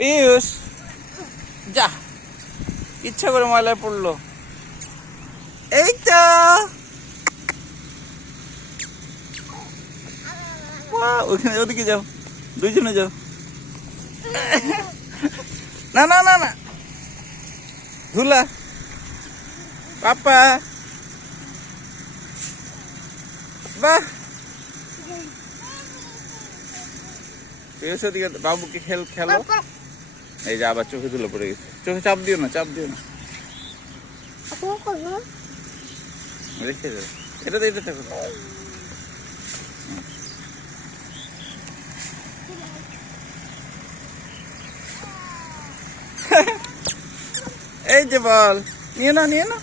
পিয়ুষ যা, ইচ্ছা করে ময়লায় পড়লো। এই তো ওখানে, ওদিকে যাও, দুইজনে যাও। না না না না, ধুলা পাপা। বাহ, ওদিকে বাবুকে খেলো। এই যে আবার চোখে ধুলো পড়ে গেছে, চোখে চাপ দিও না, চাপ দিও না, রেখে যাও। এটাতে এটা থাকো। এই যে বল, নিয়ে না, নিয়ে না।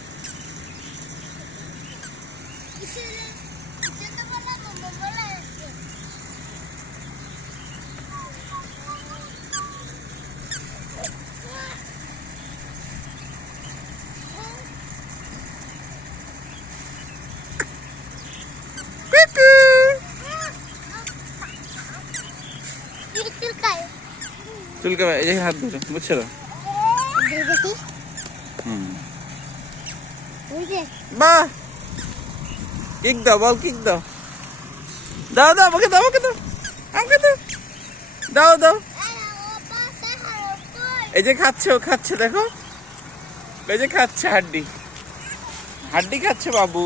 চুলকে এই যে হাত ধরো, বুঝছো? বাহ, কিক দাও, বল কিক দাও। দাও দাও, আমাকে দাও, আমাকে দাও, আমাকে দাও, দাও দাও। এই যে খাচ্ছে, ও খাচ্ছে, দেখো, এই যে খাচ্ছে, হাড্ডি হাড্ডি খাচ্ছে বাবু।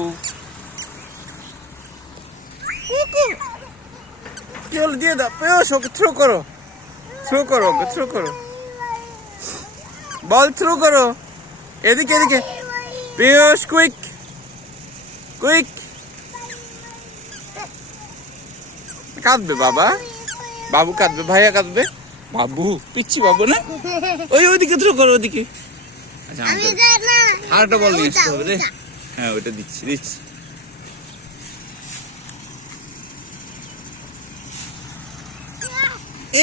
কি হলো, দিয়ে দাও। পেয়স, ওকে থ্রো করো, থ্রো করো, ওকে থ্রো করো, বল থ্রো করো। এদিকে এদিকে, পেয়স, কুইক কুইক। কাঁদবে বাবা, বাবু কাঁদবে, ভাইয়া কাঁদবে, বাবু পিচ্ছি বাবু না। ওইদিকে থ্রো করো, ওদিকে। আচ্ছা, আরেকটা বল নিয়ে আসতে হবে রে। হ্যাঁ, ওইটা দিচ্ছি দিচ্ছি।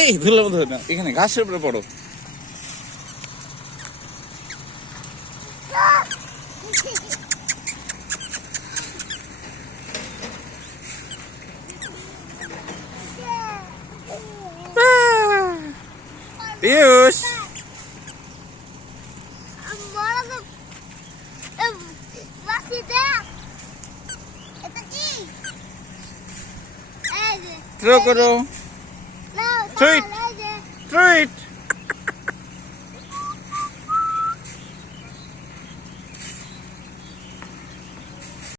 এই ধুলার মধ্যে না, এখানে ঘাসের উপরে পড়ো। পিয়ুষ, থ্রো করো, থ্রো ইট, থ্রো ইট।